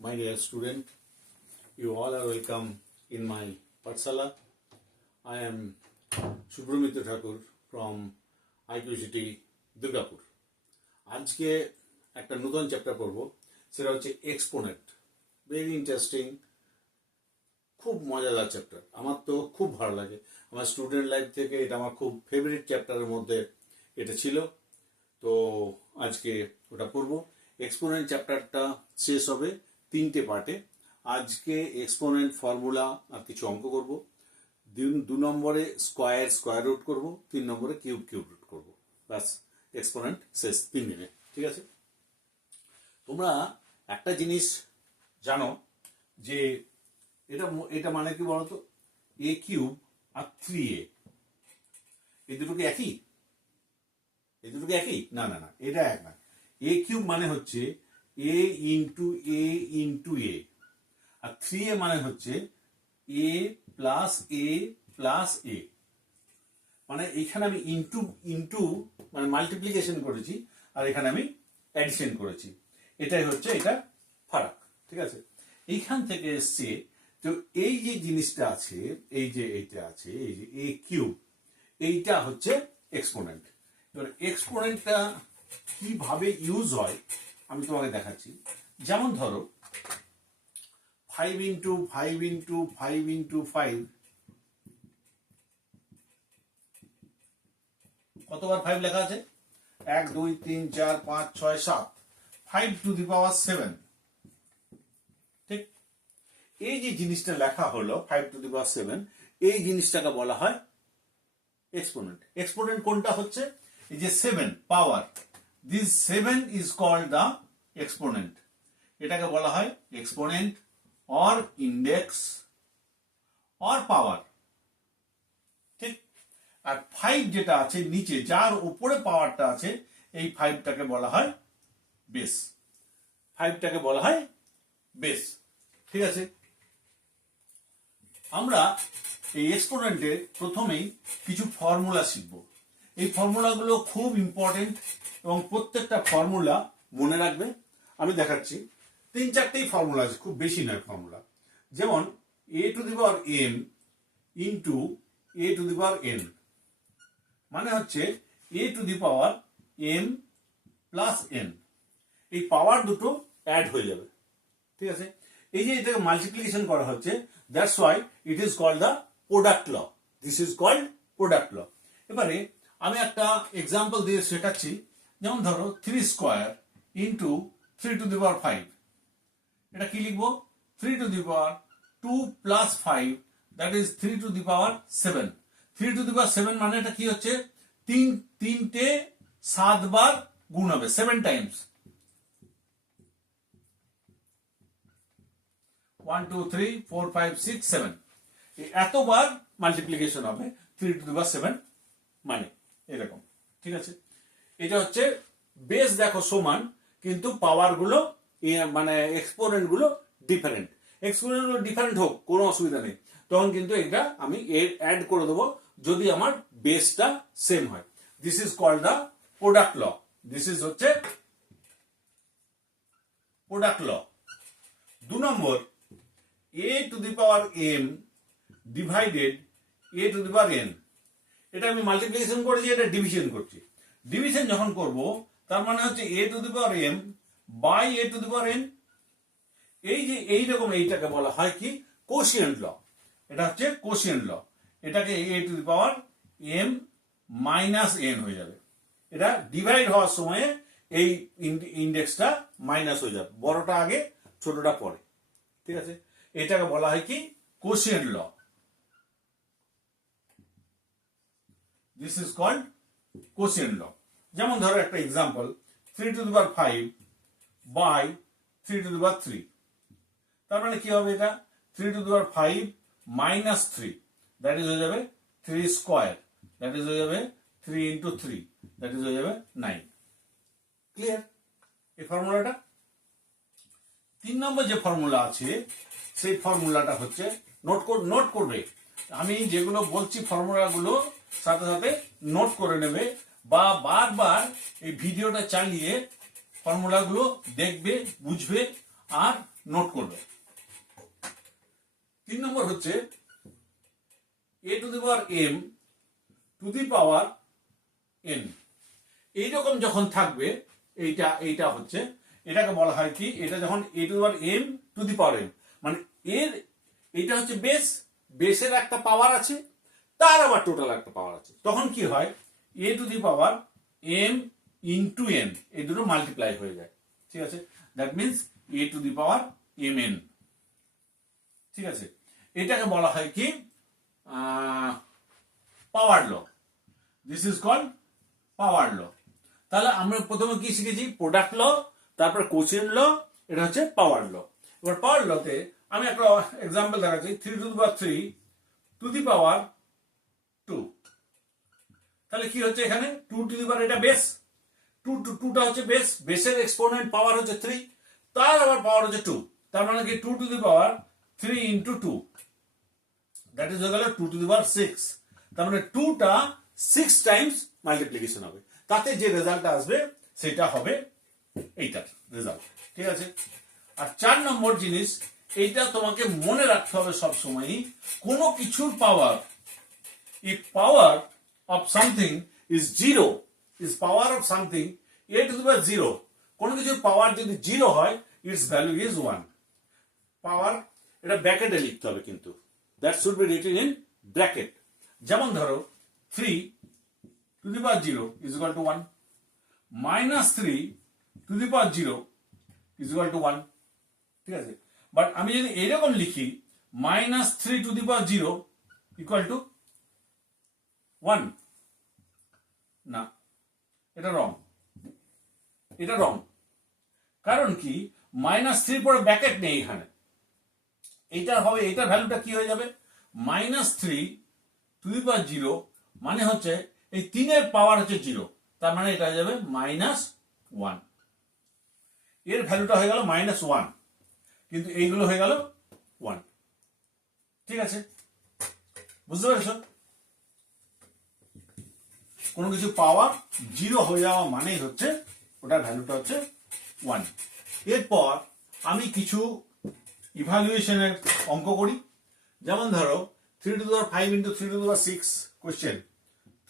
My dear student, you all are welcome in my Pathshala. I am Subramitra Thakur from IQCT Durgapur. আজকে একটা নতুন chapter পড়ব, সেটা হচ্ছে এক্সপোনেন্ট। ভেরি ইন্টারেস্টিং, খুব মজাদার চ্যাপ্টার। আমার তো খুব ভালো লাগে। আমার স্টুডেন্ট লাইফ থেকে এটা আমার খুব ফেভারিট চ্যাপ্টারের মধ্যে এটা ছিল। তো আজকে ওটা পড়ব। এক্সপোনেন্ট চ্যাপ্টারটা শেষ হবে 3টে পার্টে। আজকে এক্সপোনেন্ট ফর্মুলা আর কিছু অঙ্ক করব। 2 নম্বরে স্কোয়ার রুট করব, 3 নম্বরে কিউব রুট করব। ব্যাস, এক্সপোনেন্ট শেষ 3 দিনে। ঠিক আছে? তোমরা একটা জিনিস জানো যে এটা মানে কি বলতো, a কিউব আর 3a এই দুটো কি একই? না, এটা এক না। a কিউব মানে হচ্ছে a into a R 3a মানে হচ্ছে a প্লাস a। মানে এখানে আমি ইন্টু মানে মাল্টিপ্লিকেশন করেছি, আর এখানে আমি অ্যাডিশন করেছি। এটাই হচ্ছে এটা ফারাক। ঠিক আছে? এইখান থেকে এসছে। তো এই যে জিনিসটা আছে, এই যে এইটা আছে, এই যে a কিউব, এইটা হচ্ছে এক্সপোনেন্ট। এবার এক্সপোনেন্টটা কিভাবে ইউজ হয় আমি তোমাকে দেখাচ্ছি। যেমন ধরো 5 ইন্টু 5 কতবার 5 লেখা আছে? 1 2 3 4 5 6 7, 5 টু দি পাওয়ার 7। ঠিক? এই যে জিনিসটা লেখা হলো 5 টু দি পাওয়ার 7, এই জিনিসটাকে বলা হয় এক্সপোনেন্ট। এক্সপোনেন্ট কোনটা হচ্ছে? এই যে 7 power, this 7 is called the exponent. এটাকে বলা হয় exponent or index or power. ঠিক? আর 5 যেটা আছে নিচে, যার উপরে পাওয়ারটা আছে, এই 5টাকে বলা হয় বেস। 5টাকে বলা হয় বেস। ঠিক আছে? আমরা এই এক্সপোনেন্টের প্রথমেই কিছু ফর্মুলা শিখব। এই ফর্মুলাগুলো খুব ইম্পর্টেন্ট এবং প্রত্যেকটা ফর্মুলা মনে রাখবে। আমি দেখাচ্ছি। 3-4টেই ফর্মুলা আছে, খুব বেশি নয় ফর্মুলা। যেমন a to the power m into a to the power n মানে হচ্ছে a to the power m plus n। এই পাওয়ার দুটো অ্যাড হয়ে যাবে। ঠিক আছে? এই যে এটাকে মাল্টিপ্লিকেশন করা হচ্ছে, that's why it is called the product law. This is called product law. এবারে আমি একটা এক্সাম্পল দিয়ে শেখাচ্ছি। যেমন ধরো 3 square into 3 to the power 5। এটা কি লিখবো? 3 টু দি পাওয়ার 2 প্লাস 5, that is 3 to the power 7। 3 to the power 7 মানে এটা কি হচ্ছে? 3টে 7 বার গুণ হবে, 7 টাইমস। 1 2 3 4 5 6 7 এতবার মাল্টিপ্লিকেশন হবে 3 টু দি পাওয়ার 7 মানে এরকম। ঠিক আছে? এটা হচ্ছে বেস। দেখো সমান, কিন্তু পাওয়ার গুলো মানে এক্সপোনেন্ট গুলো ডিফারেন্ট। এক্সপোনেন্ট গুলো ডিফারেন্ট হোক, কোনো অসুবিধা নেই। তখন কিন্তু এটা আমি অ্যাড করে দেবো যদি আমার বেসটা সেম হয়। This is called the product law. This is হচ্ছে product law. 2 number, a to the power m divided a to the power n। এটা আমি মাল্টিপ্লিকেশন করেছি, এটা ডিভিশন করছি। ডিভিশন যখন করব, তার মানে হচ্ছে a to the power m by a to the power n। এই যে এইরকম, এইটাকে বলা হয় কি? কোশিয়েন্ট ল। এটা হচ্ছে কোশিয়েন্ট ল। এটাকে a to the power m minus n হয়ে যাবে। এটা ডিভাইড হওয়ার সময় এই ইন্ডেক্সটা মাইনাস হয়ে যাবে, বড়টা আগে ছোটটা পরে। ঠিক আছে? এটাকে বলা হয় কি? Quotient law. This is called quotient law. যেমন ধরো একটা example, 3 to the power 5 by 3 to the power 3। তার মানে কি হবে? এটা 3 to the power 5 minus 3, that is হয়ে যাবে 3 স্কোয়ার, দ্যাট ইজ হয়ে যাবে 3 ইন্টু 3, দ্যাট ইজ হয়ে যাবে 9। ক্লিয়ার এই ফর্মুলাটা? 3 নম্বর যে ফর্মুলা আছে, সেই ফর্মুলাটা হচ্ছে নোট করবে। আমি যেগুলো বলছি ফর্মুলাগুলো সাথে সাথে নোট করে নেবে, বা বারবার এই ভিডিওটা চালিয়ে ফর্মুলাগুলো দেখবে, বুঝবে আর নোট করবে। 3 নম্বর হচ্ছে a to the power m two the power n। এইরকম যখন থাকবে এইটা হচ্ছে, এটাকে বলা হয় কি, এটা যখন a to the power m two the power n, মানে এর এটা হচ্ছে বেসের একটা পাওয়ার আছে, তার আবার টোটাল একটা পাওয়ার আছে, তখন কি হয় a to the power m into n, এই দুটো মাল্টিপ্লাই হয়ে যায়। ঠিক আছে, that means a to the power mn। ঠিক আছে, এটাকে বলা হয় কি পাওয়ার ল। দিস ইজ কল্ড পাওয়ার ল। তাহলে আমরা প্রথমে কি শিখেছি? প্রোডাক্ট ল, তারপর কোচিয়েন্ট ল, এটা হচ্ছে পাওয়ার ল। এবার পাওয়ার লতে আমি একটা এক্সাম্পল দেখাচ্ছি, 3 to the power 3 to the power 2। তাহলে কি হচ্ছে এখানে 2 টু দি পাওয়ার, এটা বেস, 2টা হচ্ছে বেসের এক্সপোনেন্ট পাওয়ার হচ্ছে 3, তার আবার পাওয়ার হচ্ছে 2, তার মানে কি 2 to the power 3 into 2, that is হয়ে গেল 2 টু দি পাওয়ার 6। তার মানে 2টা 6 টাইমস মাল্টিপ্লিকেশন হবে, তাতে যে রেজাল্ট আসবে সেটা হবে এইটার রেজাল্ট। ঠিক আছে, আর 4 নম্বর জিনিস, এইটা তোমাকে মনে রাখতে হবে সব সময়ই, কোনো কিছুর পাওয়ার, if power of something is 0, is power of something a to the power 0, কোনো কিছুর পাওয়ার যদি 0 হয়, its value is 1। পাওয়ার এটা ব্র্যাকেটে লিখতে হবে, কিন্তু that should be written in bracket। যেমন ধরো 3 to the power 0 is equal to 1, minus 3 to the power 0 is equal to 1। ঠিক আছে, বাট আমি যদি এরকম লিখি minus 3 to the power 0 equal to 1, না, এটা রং, এটা রং। কারণ কি, -3 পরে ব্র্যাকেট নেই এখানে, এইটার হবে, এইটার ভ্যালুটা কি হয়ে যাবে -3 টু দি পাওয়ার 0, মানে হচ্ছে এই 3 এর পাওয়ার হচ্ছে 0, তার মানে এটা হয়ে যাবে -1, এর ভ্যালুটা হয়ে গেল -1, কিন্তু এইগুলো হয়ে গেল 1। ঠিক আছে, বুঝতে পেরেছো? কোনো কিছু পাওয়ার 0 হয়ে যাওয়া মানেই হচ্ছে ওটার ভ্যালুটা হচ্ছে 1। এরপর আমি কিছু ইভালুয়েশনের অঙ্ক করি। যেমন ধরো 3 to the power 5 into 3 to the power 6, question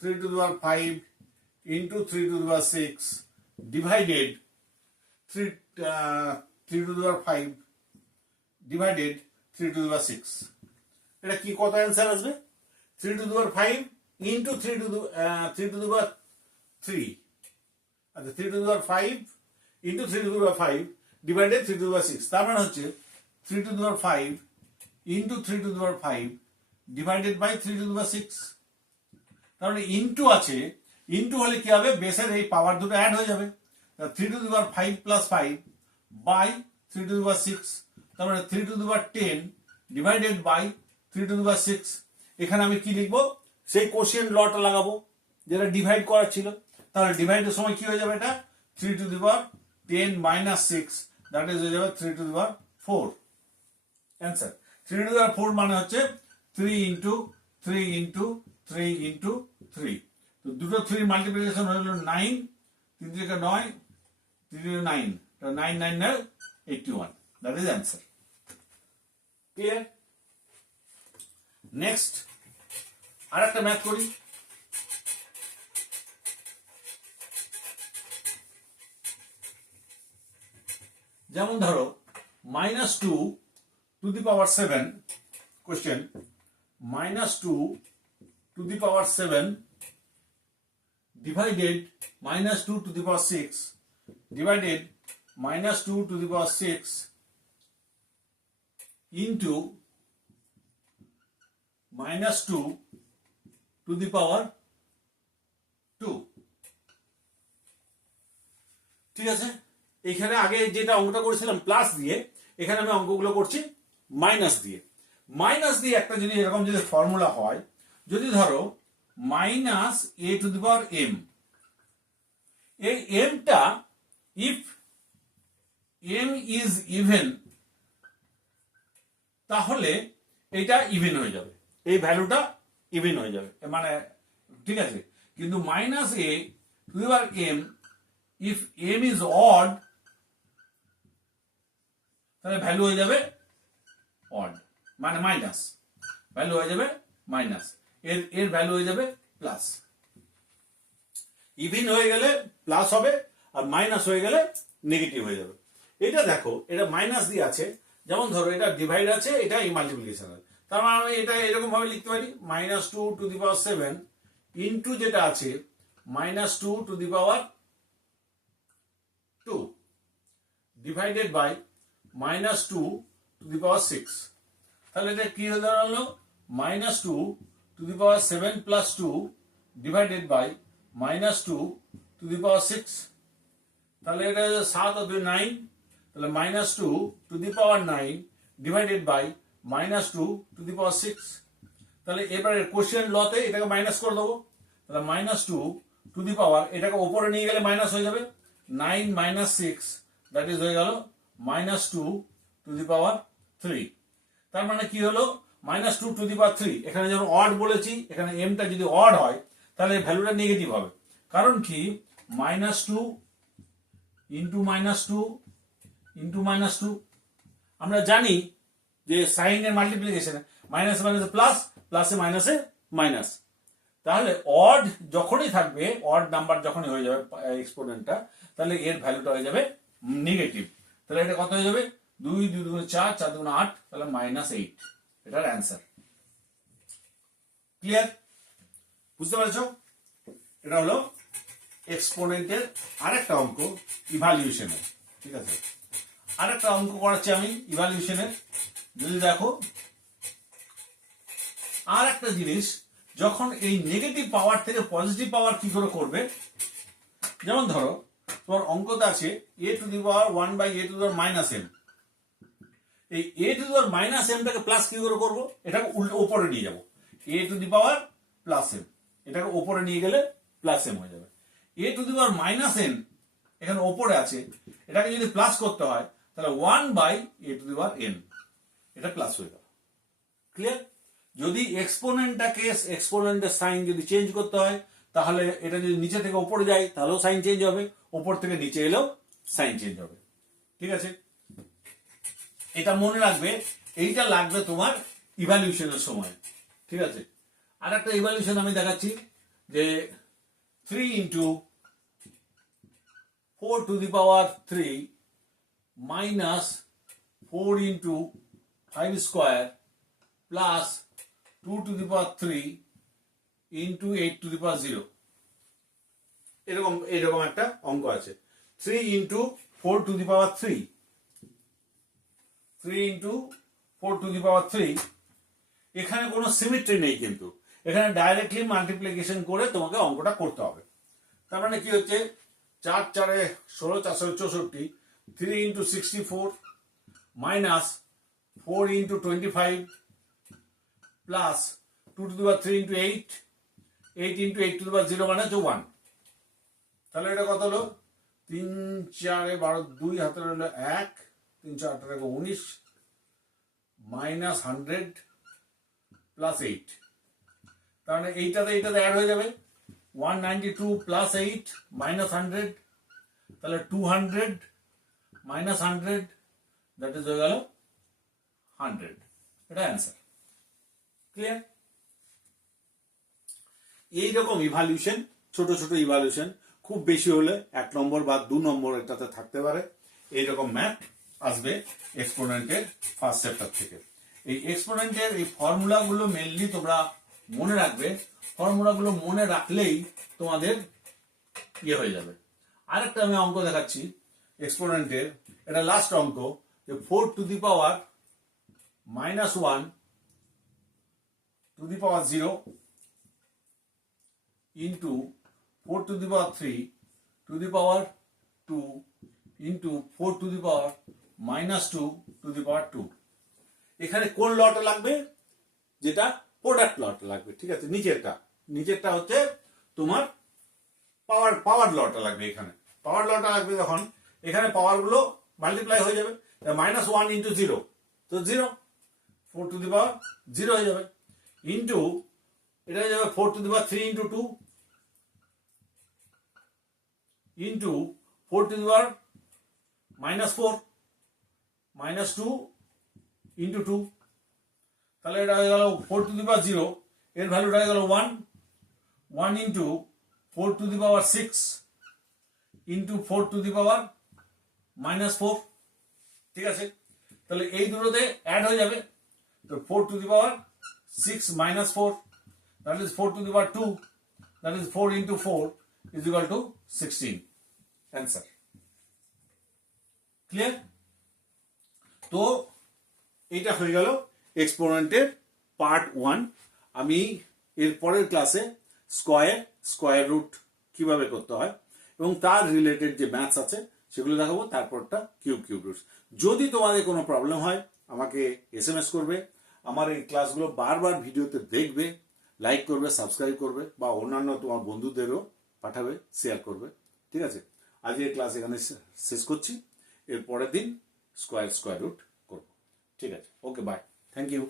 3 to the power 5 into 3 to the power 6 divided 3 to the power 5 divided 3 to the power 6, এটা কি, কত অ্যান্সার আসবে? 3 to the power 5 into 3 to the power 3, আচ্ছা 3 to the power 5 into 3 to the power 5 divided 3 to the power 6, তার মানে হচ্ছে 3 to the power 5 into 3 to the power 5 divided by 3 to the power 6। তাহলে into আছে, into হলে কি হবে, বেসের এই পাওয়ার দুটো অ্যাড হয়ে যাবে, 3 to the power 5 plus 5 by 3 to the power 6, তার মানে 3 to the power 10 divided by 3 to the power 6। এখানে আমি কি লিখবো, সেই কোশিয়েন্ট লটা লাগাবো যেটা ডিভাইড করা ছিল, তাহলে ডিভাইডের সময় কি হয়ে যাবে, এটা 3 to the power 10 minus 6, that is হয়ে যাবে 3 to the power 4। Answer 3 to the power 4 মানে হচ্ছে 3 ইন্টু 3 ইন্টু 3 ইন্টু 3, তো দুটো 3 মাল্টিপ্লিকেশন হয়ে গেল 9, 3 থেকে 9, 3 থেকে 9, 9 9 9 81, that is answer. Clear? Next আর একটা ম্যাথ করি। যেমন ধরো -2 to the power 7, question -2 to the power 7 divided -2 to the power 6 divided -2 to the power 6 into -2 to the power 2। ঠিক আছে, এখানে আগে যেটা অঙ্কটা করেছিলাম প্লাস দিয়ে, এখানে আমি অঙ্কগুলো করছি মাইনাস দিয়ে। মাইনাস দিয়ে একটা জিনিস এরকম যদি ফর্মুলা হয়, যদি ধরো minus a to the power m, এই mটা ইফ m ইজ ইভেন, তাহলে এটা ইভেন হয়ে যাবে, এই ভ্যালুটা ইভেন হয়ে যাবে, মানে ঠিক আছে। কিন্তু minus a to the power m, if m is odd, তাহলে ভ্যালু হয়ে যাবে অড, মানে মাইনাস, ভ্যালু হয়ে যাবে মাইনাস, এর ভ্যালু হয়ে যাবে প্লাস। ইভিন হয়ে গেলে প্লাস হবে, আর মাইনাস হয়ে গেলে নেগেটিভ হয়ে যাবে। এটা দেখো, এটা মাইনাস দিয়ে আছে, যেমন ধরো এটা ডিভাইড আছে, এটা এই মাল্টিপ্লিকেশন আছে, তার মানে আমি এটা এরকম ভাবে লিখতে পারি -2⁷ ইন্টু যেটা আছে -2⁻² ডিভাইডেড বাই -2⁶। তাহলে এটা কি হয়ে দাঁড়ালো, -2⁷ প্লাস 2 ডিভাইডেড বাই -2⁶। তাহলে এটা 7 আর 2 9, তাহলে -2⁹ ডিভাইডেড বাই -2⁶। তাহলে এবারে কোশ্চেন লতে এটাকে মাইনাস করে দেবো, তাহলে -2 এটাকে ওপরে নিয়ে গেলে মাইনাস হয়ে যাবে, 9 - 6 দ্যাট ইজ হয়ে গেল -2⁵। তার মানে কি হলো, -2⁵। এখানে যখন অড বলেছি, এখানে এমটা যদি অড হয় তাহলে ভ্যালুটা নেগেটিভ হবে, কারণ কি -2 ইন্টু -2 ইন্টু -2, আমরা জানি যে সাইনের মাল্টিপ্লিকেশনে মাইনাস মাইনাসে প্লাস, প্লাসে মাইনাসে মাইনাস। তাহলে অড যখনই থাকবে, অড নাম্বার যখনই হয়ে যাবে এক্সপোনেন্টটা, তাহলে এর ভ্যালুটা হয়ে যাবে নেগেটিভ। তাহলে এটা কত হয়ে যাবে, 2 2 2 4 4 2 8, তাহলে -8 এটার অ্যান্সার। ক্লিয়ার? বুঝতে পারছো? এটা হলো এক্সপোনেন্টের আরেকটা অঙ্ক ইভালুয়েশনের। ঠিক আছে, আরেকটা অঙ্ক করাচ্ছি আমি ইভালুয়েশনের। যদি দেখো আর একটা জিনিস, যখন এই নেগেটিভ পাওয়ার থেকে পজিটিভ পাওয়ার কি করে করবে, যেমন ধরো তোমার অঙ্কতে আছে a⁻1/a⁻m, এই a⁻m টাকে প্লাস কি করে করবো, এটাকে উপরে নিয়ে যাবো, a⁻m, এটাকে উপরে নিয়ে গেলে প্লাস m হয়ে যাবে। a⁻n এখানে ওপরে আছে, এটাকে যদি প্লাস করতে হয় তাহলে 1/a⁻n, এটা প্লাস হয়ে গেল। ক্লিয়ার? যদি এক্সপোনেন্টের সাইন যদি চেঞ্জ করতে হয়, তাহলে এটা যদি নিচে থেকে উপরে যায় তাহলেও সাইন চেঞ্জ হবে, উপর থেকে নিচে এলেও সাইন চেঞ্জ হবে। ঠিক আছে, এটা মনে রাখবে, এইটা লাগবে তোমার ইভালুয়েশনের সময়। ঠিক আছে, আর একটা ইভালুয়েশন আমি দেখাচ্ছি, যে 3 × 4⁻³ মাইনাস 4 × 5² প্লাস 2⁻³ ইন্টু 8⁻0, এরকম একটা অঙ্ক আছে। 3 × 4⁻³ 3 × 4⁻³, এখানে কোনো সিমেট্রি নেই, কিন্তু এখানে ডাইরেক্টলি মাল্টিপ্লিকেশন করে তোমাকে অঙ্কটা করতে হবে। তার মানে কি হচ্ছে, 4 × 4 = 16, 4 × 64, 3 × 64 মাইনাস 4 × 25 প্লাস 2⁻³ × 8, 8 × 8⁻0 মানে হচ্ছে 1। তাহলে এটা কত হলো, 3 4 12 2 হাতে হলো 1, 3 4 18 19 মাইনাস 100 প্লাস 8। তার মানে এইটাতে অ্যাড হয়ে যাবে, 192 প্লাস 8 মাইনাস 100, তাহলে 200 মাইনাস 100 দ্যাট ইজ হয়ে গেল 100, এটা অ্যান্সার। ক্লিয়ার? এইরকম ইভালুয়েশন, ছোট ছোট ইভালুয়েশন, খুব বেশি হলে 1 নম্বর বা 2 নম্বর এটাতে থাকতে পারে। এইরকম ম্যাথ আসবে এক্সপোনেন্টের ফার্স্ট চ্যাপ্টার থেকে। এই এক্সপোনেন্টের এই ফর্মুলাগুলো মেনলি তোমরা মনে রাখবে, ফর্মুলাগুলো মনে রাখলেই তোমাদের ইয়ে হয়ে যাবে। আরেকটা আমি অঙ্ক দেখাচ্ছি এক্সপোনেন্টের, এটা লাস্ট অঙ্ক, যে 4⁻⁻1 ইন্টু 4⁻³ 2 ইন্টু 4⁻²²। এখানে কোন লটা লাগবে, যেটা প্রোডাক্ট লটা লাগবে। ঠিক আছে, নিচেরটা হচ্ছে তোমার পাওয়ার লটা লাগবে। এখানে পাওয়ার লটা লাগবে, যখন এখানে পাওয়ার গুলো মাল্টিপ্লাই হয়ে যাবে, -1 × 0, তো 0, 4⁻0 হয়ে যাবে, ইন্টু এটা হয়ে যাবে 4⁻³ × 2 ইন্টু 4⁻⁻4 -2 × 2, তাহলে এটা হয়ে গেল 4 টু দি পাওয়ার 0, এর ভ্যালুটা হয়ে গেল 1, 1 × 4 two the power 6 × 4 two the power -4, ঠিক আছে। তাহলে এই দুটোতে অ্যাড হয়ে যাবে, তো 4 two the power 6 - 4, that is 4 to the power 2, that is 4 × 4 is equal to 16, answer. Clear? তো এটা হয়ে গেল এক্সপোনেন্টের পার্ট 1। আমি এর পরের ক্লাসে স্কয়ার রুট কিভাবে করতে হয় এবং তার রিলেটেড যে ম্যাথস আছে সেগুলো দেখাবো, তারপরটা কিউব রুটস। যদি তোমাদের কোনো প্রবলেম হয় আমাকে SMS করবে, আমার এই ক্লাসগুলো বারবার ভিডিওতে দেখবে, লাইক করবে, সাবস্ক্রাইব করবে, বা অন্যান্য তোমার বন্ধুদেরও পাঠাবে, শেয়ার করবে, ঠিক আছে। আজকের ক্লাস এখানে শেষ করছি, এর পরের দিন স্কয়ার রুট করব, ঠিক আছে। ওকে, বাই, থ্যাংক ইউ।